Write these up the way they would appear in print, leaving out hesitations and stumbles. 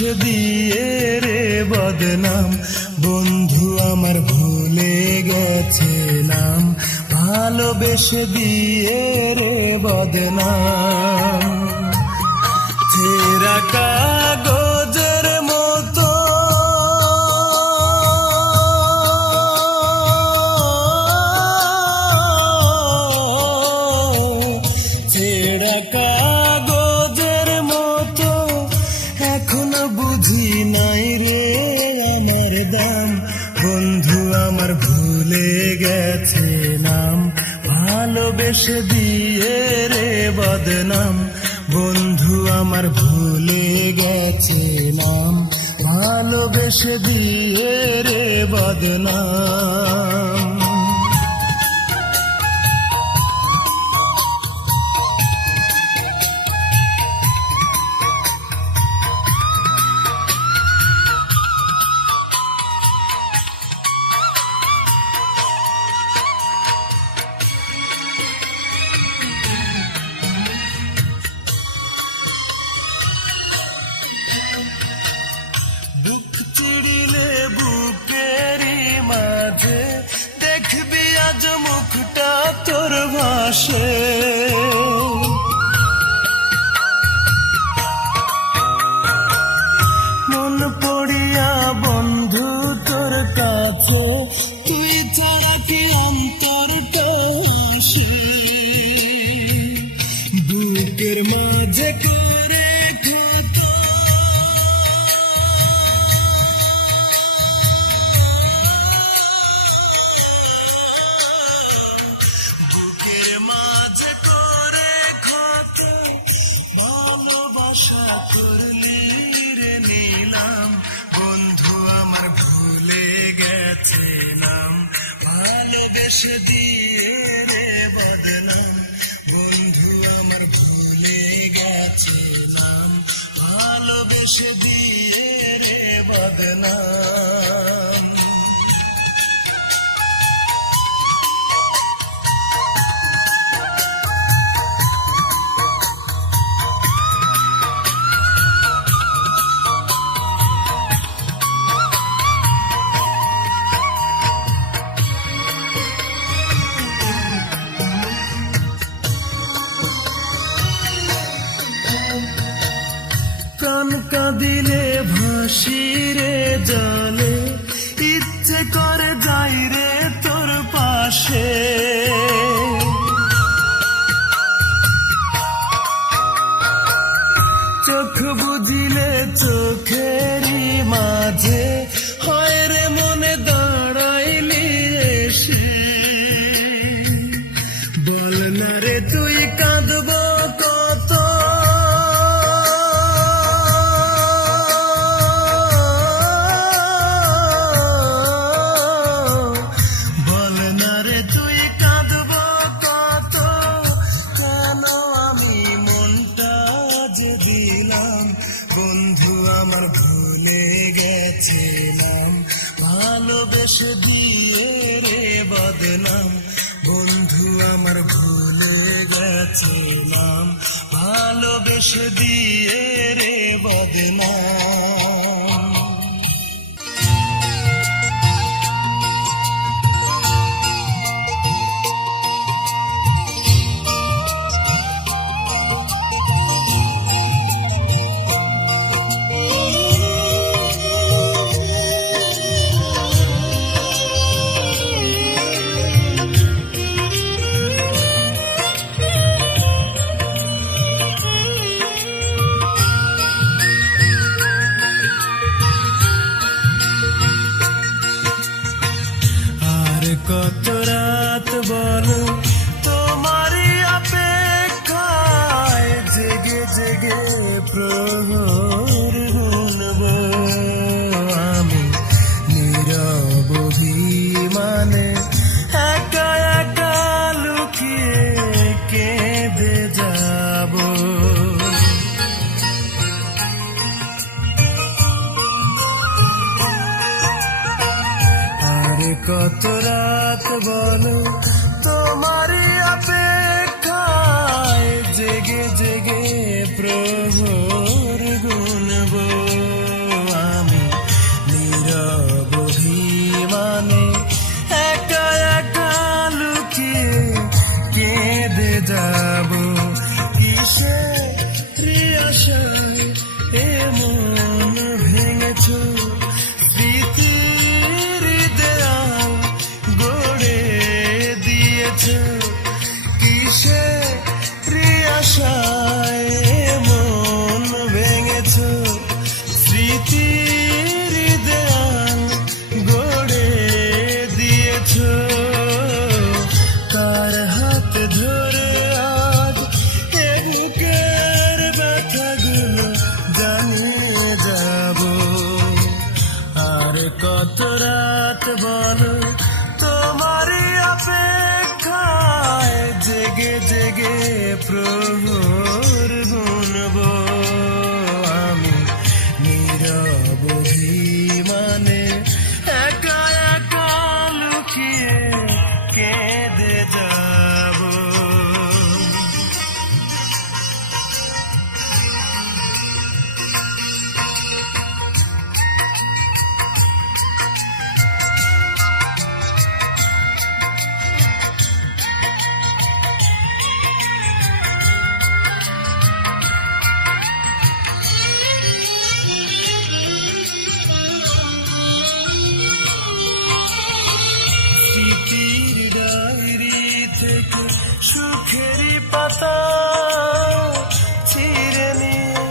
ভালোবেসে দিয়ে রে বদনাম, বন্ধু আমার ভুলে গেছে নাম, ভালোবেসে দিয়ে রে বদনাম। ছেঁড়া কাগজের মতো ছেঁড়া কাগজের মতো এখনো বুঝি নাই রে আমার দাম, বন্ধু আমার ভুলে গেছে নাম, ভালোবেসে দিয়ে রে বদনাম, বন্ধু আমার ভুলে গেছে নাম, ভালোবেসে দিয়ে রে বদনাম। বুক চিড়িলে বুকেরই মাঝে দেখবি আজ মুখটা তোর ভাসে, মন পড়িয়া বন্ধু তোর কাছে, তুই ছাড়া কি অন্তরটা আসে, বুকের মাঝে করে ক্ষত মাঝে করে ক্ষত, ভালোবাসা করলি রে নিলাম, বন্ধু আমার ভুলে গেছে নাম, ভালোবেসে দিয়ে রে বদনাম, বন্ধু আমার ভুলে গেছে নাম, ভালোবেসে দিয়ে রে বদনাম। প্রাণ কাঁদিলে ভাসি রে জলে, ইচ্ছে করে যাই রে তোর পাশে, চোখ বুঝিলে চোখেরই মাঝে হয় রে মনে দাঁড়াইলি এসে, বল না রে তুই কাঁদব কত, বন্ধু আমার ভুলে গেছে নাম, ভালোবেসে দিয়ে রে বদনাম, বন্ধু আমার ভুলে গেছে নাম, ভালোবেসে দিয়ে রে বদনাম। কত রাত বলো তোমারই অপেক্ষায় জেগে জেগে প্রহর গুনব, আমি নীরব অভিমানে একা একা লুকিয়ে কেঁদে যাব, কত রাত বলো তোমারই অপেক্ষায় জেগে জেগে প্রহর গুনব। রাত বলো তোমারই অপেক্ষায় জেগে জেগে প্রহর গুনব আমি নীরব অভিমানে একা একা লুকিয়ে কেঁদে যাব। স্মৃতির ডায়েরি থেকে সুখেরই পাতা ছিঁড়ে নিয়ে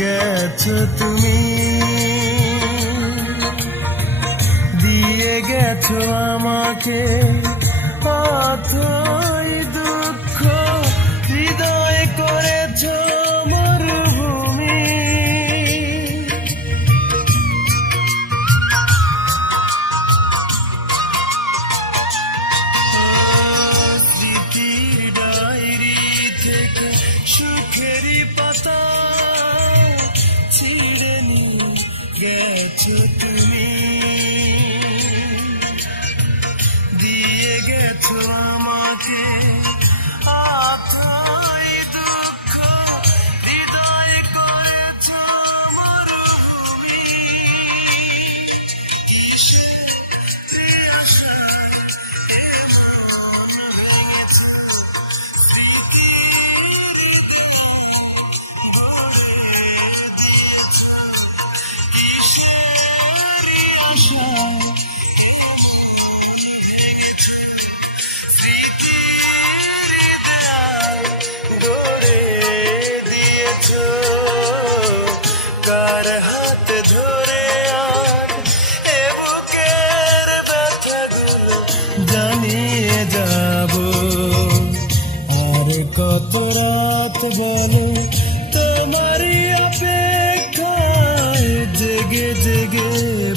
গেছো তুমি, দিয়ে গেছো আমাকে অথই দুঃখ, হৃদয় করেছো মরুভূমি। স্মৃতির ডায়েরি থেকে সুখেরই পাতা ছিঁড়ে নিয়ে গেছো তুমি, দিয়ে গেছো আমাকে অথই দুঃখ, হৃদয় করেছো মরুভূমি। কিসের আশায় এমন ভেঙেছো স্মৃতির ভরে দিয়েছো, কিসের আশায় স্মৃতির দেয়াল গড়ে দিয়েছো, কার হাত ধরে আর এ বুকের ব্যথাগুলো জানিয়ে যাব। আর কত রাত বলো তোমারই অপেক্ষায় জেগে জেগে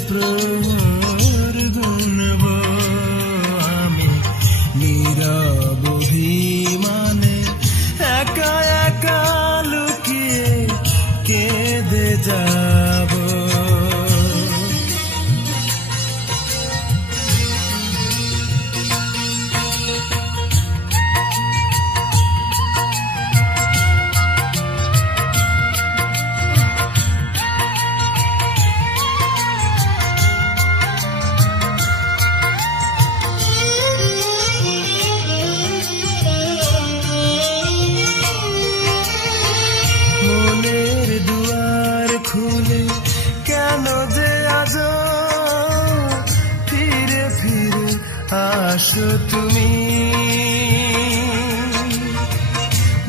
প্রহর গুনব আমি নীরব অভিমানে একা একা লুকিয়ে কেঁদে যাব। মনের দুয়ার খুলে কেন যে আজ ফিরে ফিরে আসো তুমি,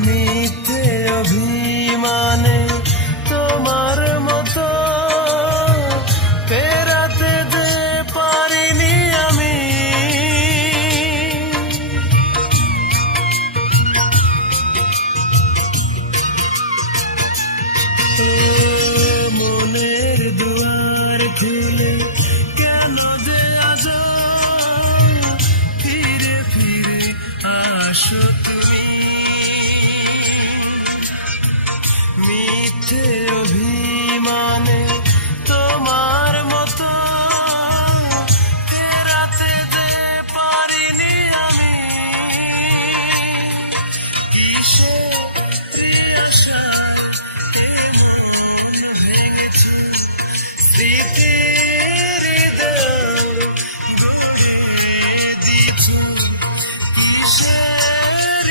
মিথ্যে অভিমানে তোমার মতো ফেরাতে যে পারিনি আমি। মনের দুয়ার খুলে কেন যে আজ ফিরে ফিরে আসো তুমি, মিথ্যে অভিমানে তোমার মতো ফেরাতে যে পারিনি আমি। কিসের আশায় এমন ভেঙেছো স্মৃতির দৌড় গড়ে দিছো, কিসের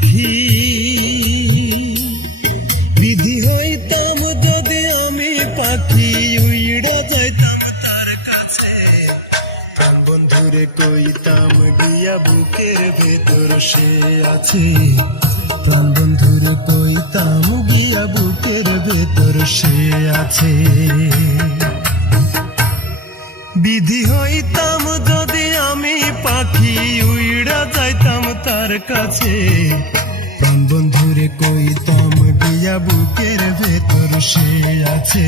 লিখি। বিধি হইতাম যদি আমি পাখি, উইড়া যাইতাম তার কাছে। প্রাণ বন্ধুরে কইতাম গিয়া বুকের ভেতর সে আছে। প্রাণ বন্ধুরে কইতাম গিয়া বুকের ভেতর সে আছে। বিধি হইতাম যদি আমি পাখি, উইড়া যাইতাম তার কাছে। প্রাণ বন্ধুরে কইতাম গিয়া বুকের ভেতর সে আছে।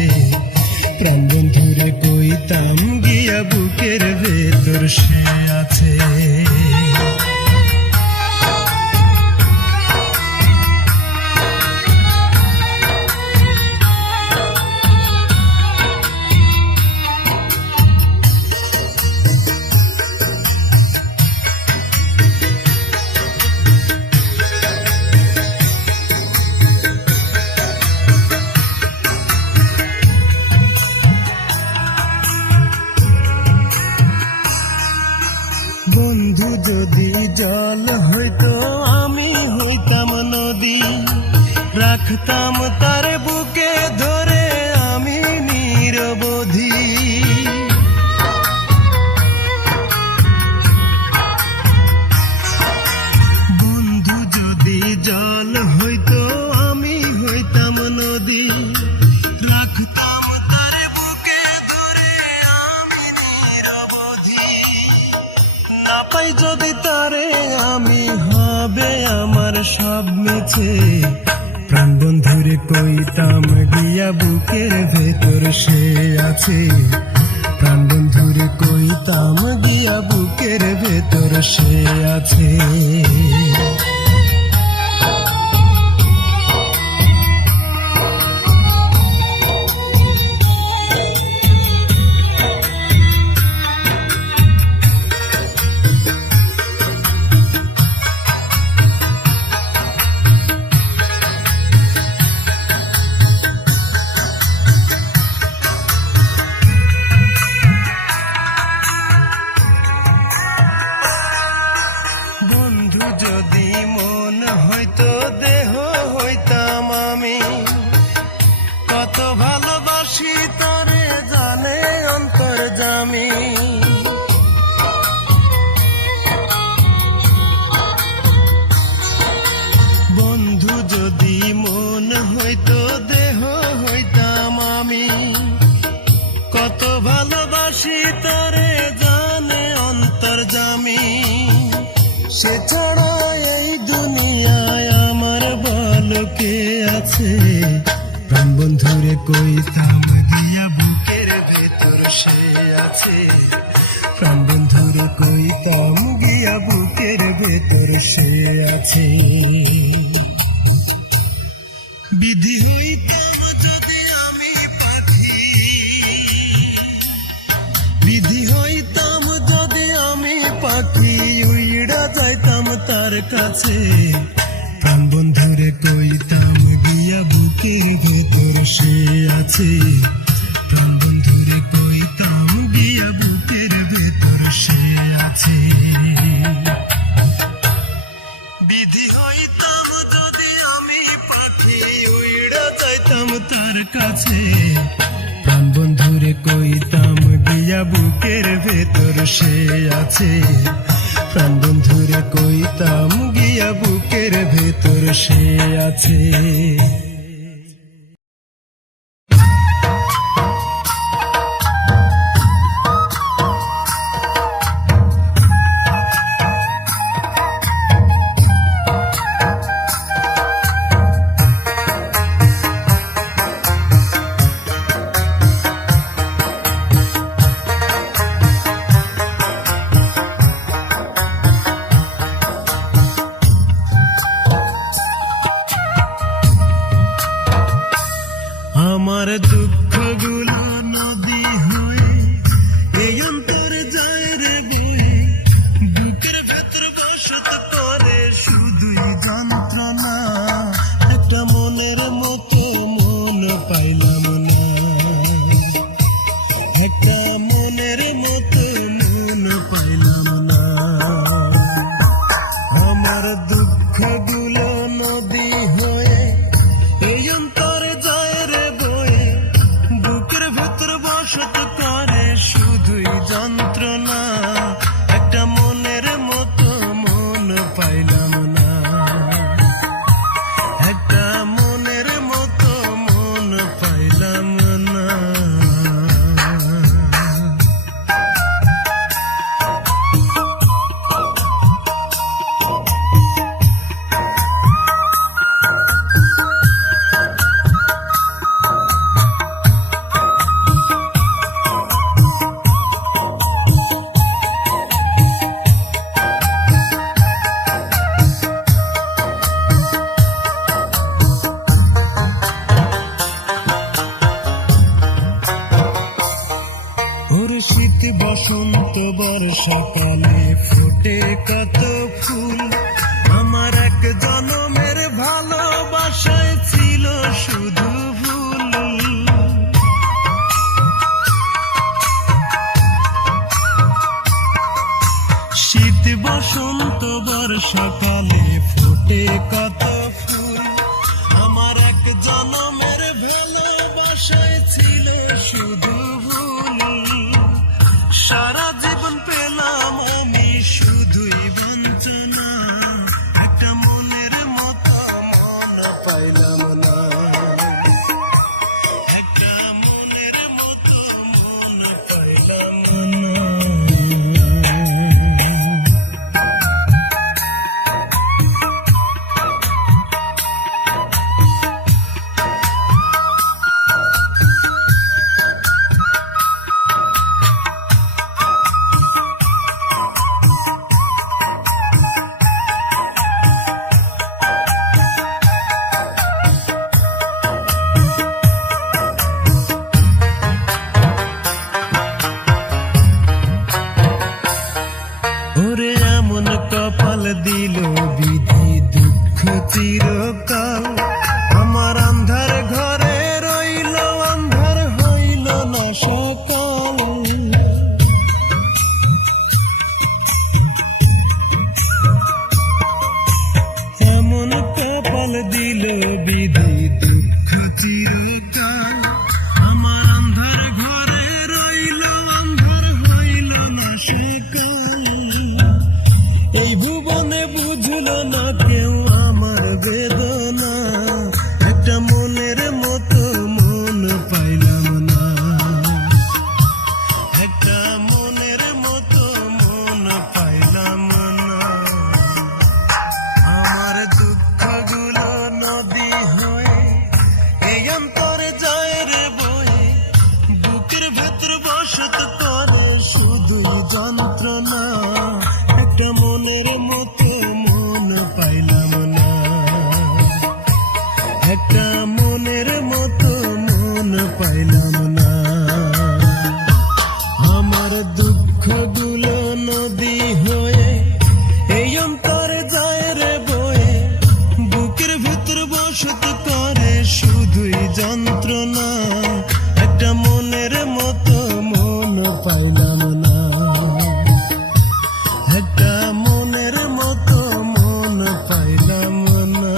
প্রাণ বন্ধুরে কইতাম গিয়া বুকের ভেতর সে আছে। বন্ধু যদি জল হইতো আমি হইতাম নদী, রাখতাম তার বুকে ধরে আমি নিরবধি। বন্ধু যদি জল হইতো আমি হইতাম নদী, রাখতাম তার বুকে ধরে আমি নিরবধি। না পাই যদি তারে আমি, হবে আমার সব মিছে। প্রাণ বন্ধুরে কইতাম গিয়া বুকের ভেতর সে আছে। প্রাণ বন্ধুরে কইতাম গিয়া বুকের ভেতর সে আছে। বন্ধু যদি মন হইতো দেহ হইতাম আমি, কত ভালোবাসি তরে জানে অন্তর্যামী। বন্ধু যদি মন হইতো দেহ হইতাম আমি, কত ভালোবাসি তরে জানে অন্তর্যামী। সে ছাড়া এই দুনিয়ায় আমার বলো কে আছে। প্রাণ বন্ধুরে কইতাম গিয়া বুকের ভেতর সে আছে। প্রাণ বন্ধুরে কইতাম গিয়া বুকের ভেতর সে আছে। বিধি হইতাম যদি আমি পাখি, বিধি হইতাম যদি আমি পাখি, উইড়া যাইতাম তার কাছে। প্রাণ বন্ধুরে কইতাম গিয়া বুকের ভেতর সে আছে। প্রাণ বন্ধুরে কইতাম গিয়া বুকের ভেতর সে আছে। বিধি হইতাম যদি আমি পাখি, উইড়া যাইতাম তার কাছে। প্রাণ বন্ধুরে কইতাম গিয়া বুকের ভেতর সে আছে। প্রাণ বন্ধুরে কইতাম গিয়া বুকের ভেতর সে আছে। আমার দুঃখগুলো নদী হয়ে এই অন্তর যায় রে বয়ে, বুকের ভেতর বসত করে শুধুই যন্ত্রণা। একটা মনের মতো মন পাইলাম না, একটা মনের মতো মন পাইলাম না। আমার দুঃখগুলো বশত করে শুধুই যন্ত্রণা, একটা মনের মতো মন পাইলাম না, একটা মনের মতো মন পাইলাম না। শীত বসন্ত বর্ষাকালে ফোটে কত ফুল, আমার এক জনমের ভালোবাসায় ছিল শুধু ভুল। শীত বসন্ত বর্ষাকালে ফোটে কত ফুল, আমার এক জনমের ভালোবাসায় ছিল শুধু ভুল। সারা জীবন পেলাম আমি শুধুই বঞ্চনা, একটা মনের মতো মন পাইলাম না, একটা মনের মতো মন পাইলাম না। ওরে এমন কপাল দিল বিধি দুঃখ চিরকাল, আমার আন্ধার ঘরে রইল আন্ধার হইল না সকাল। এমন কপাল দিল বিধি দুঃখ চিরকাল, আমার আন্ধার ঘরে রইল আন্ধার হইল না সকাল। এই ভুবনে বুঝলো না কেউ আমার বেদনা, একটা মনের মতো মন পাইলাম না, একটা মনের মতো মন পাইলাম না। আমার দুঃখগুলো নদী হয়ে এই অন্তরে যায় রে বয়ে, বুকের ভেতর বসত করে শুধু যন্ত্রণা, একটা মনের মতো মন পাইলাম না, একটা মনের মতো মন পাইলাম না। আমার দুঃখগুলো নদী হয়ে এই অন্তরে যায় রে বয়ে, বুকের ভিতর বসত করে শুধুই যন্ত্রণা, একটা মনের মতো মন পাইলাম না, একটা মনের মতো মন পাইলাম না।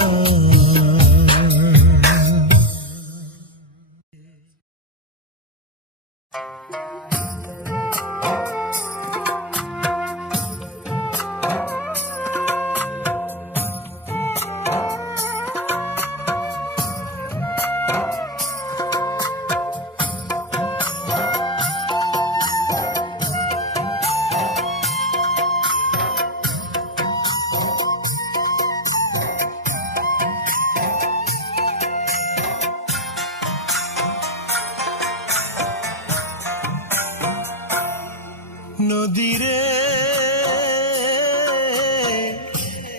নদীরে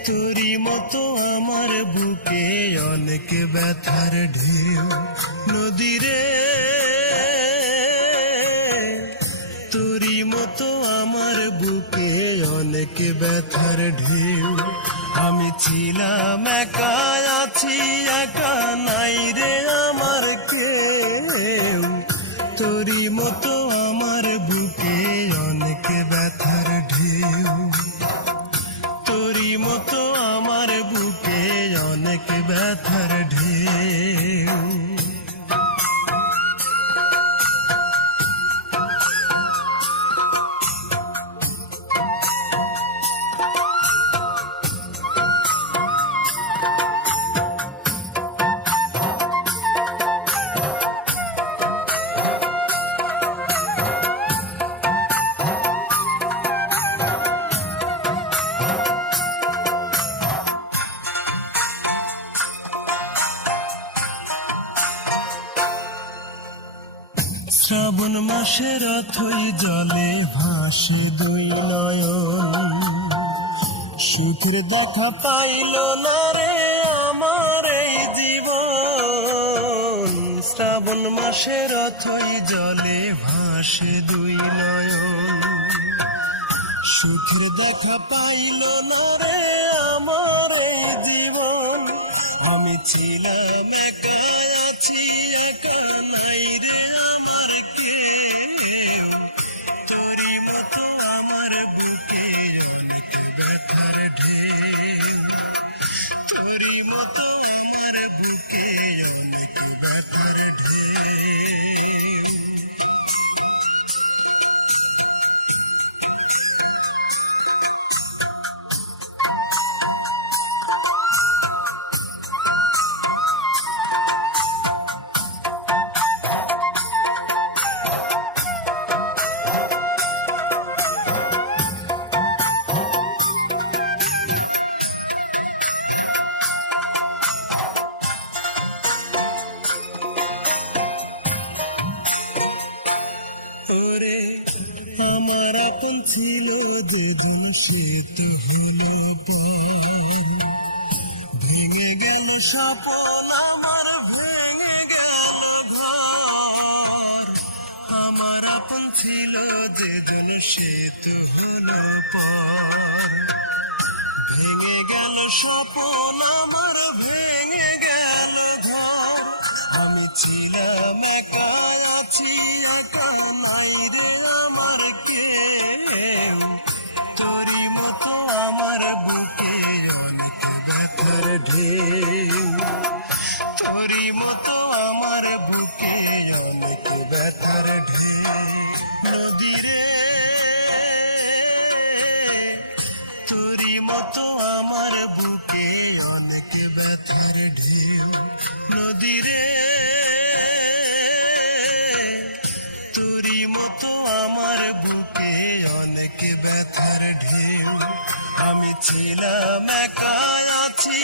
তোরি মতো আমার বুকে অনেক ব্যথার ঢেউ, নদীরে তোরি মতো আমার বুকে অনেক ব্যথার ঢেউ। আমি ছিলাম একা, আছি একা, নাই রে আমার কেউ, তোরি মতো আমার বুকে অনেক ব্যথার ঢেউ, তোরি মতো আমার বুকে অনেক ব্যথার ঢেউ। শ্রাবণ মাসের অথই জলে ভাসে দুই নয়ন, সুখের দেখা পাইল না রে আমার এই জীবন। শ্রাবণ মাসের অথই জলে ভাসে দুই নয়ন, সুখের দেখা পাইল না রে আমার এই জীবন। আমি ছিলাম একা, আছি একা, নাই রে আমার কেউ। তোরই মতো আমার বুকে অনেক ব্যথার ঢেউ, তোরই মতো আমার বুকে অনেক ব্যথার ঢেউ। আমার আপন ছিল যেদিন সে তো হলো পর, ভেঙে গেল স্বপন আমার, ভেঙে গেল ঘর। আমার আপন ছিল যেদিন সে তো হলো পর, ভেঙে গেল স্বপন আমার, ভেঙে গেল ঘর। আমি ছিলাম একা, আছি একা, নাই রে আমার কেউ। তোরই মতো আমার বুকে অনেক ব্যথার ঢেউ, তোরই মতো আমার বুকে অনেক ব্যথার ঢেউ। নদীরে তোরই মতো আমার বুকে অনেক ব্যথার ঢেউ। নদীরে তোরই মতো আমার বুকে অনেক ব্যথার ঢেউ। আমি ছিলাম একা, আছি